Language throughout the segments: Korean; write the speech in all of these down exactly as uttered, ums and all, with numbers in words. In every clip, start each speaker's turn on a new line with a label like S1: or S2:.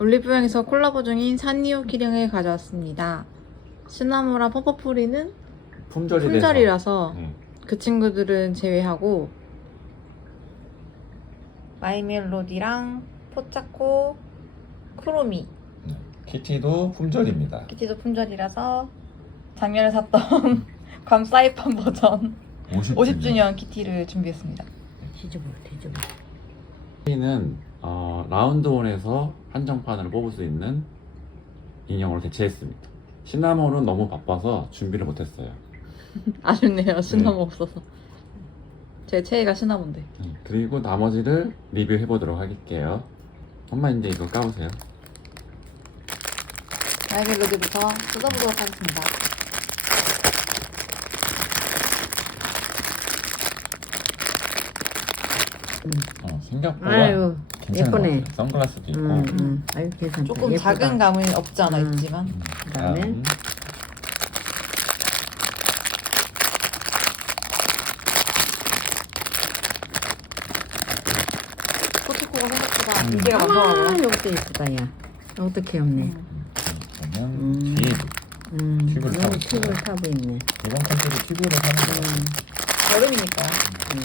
S1: 올리브영에서 콜라보 중인 산리오 키링을 가져왔습니다. 시나모랑 퍼퍼프리는
S2: 품절이라서,
S1: 품절이라서
S2: 네.
S1: 그 친구들은 제외하고 마이멜로디랑 포차코, 크로미
S2: 네. 키티도 품절입니다.
S1: 키티도 품절이라서 작년에 샀던 괌 사이판 버전
S2: 오십 주년.
S1: 오십 주년 키티를 준비했습니다.
S3: 뒤집어 뒤집어.
S2: 키티는 어, 라운드 원에서 한정판으로 뽑을 수 있는 인형으로 대체했습니다. 시나몬은 너무 바빠서 준비를 못했어요.
S1: 아쉽네요. 시나모 없어서. 제 최애가 시나몬데.
S2: 네. 그리고 나머지를 리뷰해 보도록 할게요. 엄마 이제 이거 까보세요.
S1: 마이멜로디부터 뜯어보도록 하겠습니다.
S2: 어, 생각보다
S3: 아유
S2: 괜찮은 것
S3: 예쁘네.
S2: 같아요. 선글라스도 있고.
S3: 음, 음. 아유 괜찮다.
S1: 조금
S3: 예쁘다.
S1: 작은 감은 없지 않아
S3: 음.
S1: 있지만
S2: 음,
S3: 그다음에?
S2: 다음.
S1: 포차코가 생각보다
S2: 음.
S1: 인기가
S3: 아
S1: 많더라고요.
S3: 이것도 예쁘다 야. 이것도 귀엽네.
S2: 저는
S3: 음.
S2: 팁.
S3: 음.
S2: 팁을 타고
S3: 너무
S2: 있어요.
S3: 팁을 타고 있네.
S2: 이번 컨셉이 팁으로 사는 거 같아요.
S3: 음.
S1: 여름이니까.
S3: 음.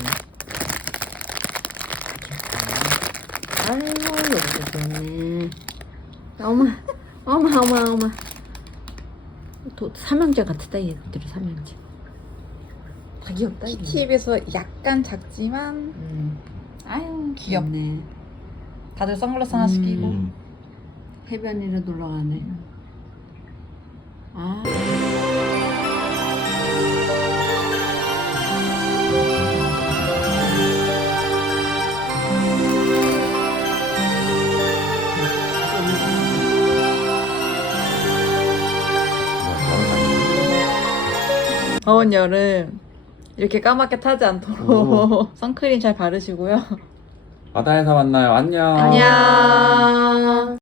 S3: 아이고 이것도 귀엽네. 어머 어머 어머 어머. 도, 삼형제 같다 얘들이 삼형제. 다 귀엽다 이게.
S1: 키티에 비해서 약간 작지만
S3: 음. 아유
S1: 귀엽네.
S3: 귀엽네.
S1: 다들 선글라스 하나씩
S3: 음.
S1: 끼고
S2: 음.
S3: 해변이로 놀러 가네. 아.
S1: 더운 여름 이렇게 까맣게 타지 않도록 선크림 잘 바르시고요.
S2: 바다에서 만나요. 안녕.
S1: 안녕.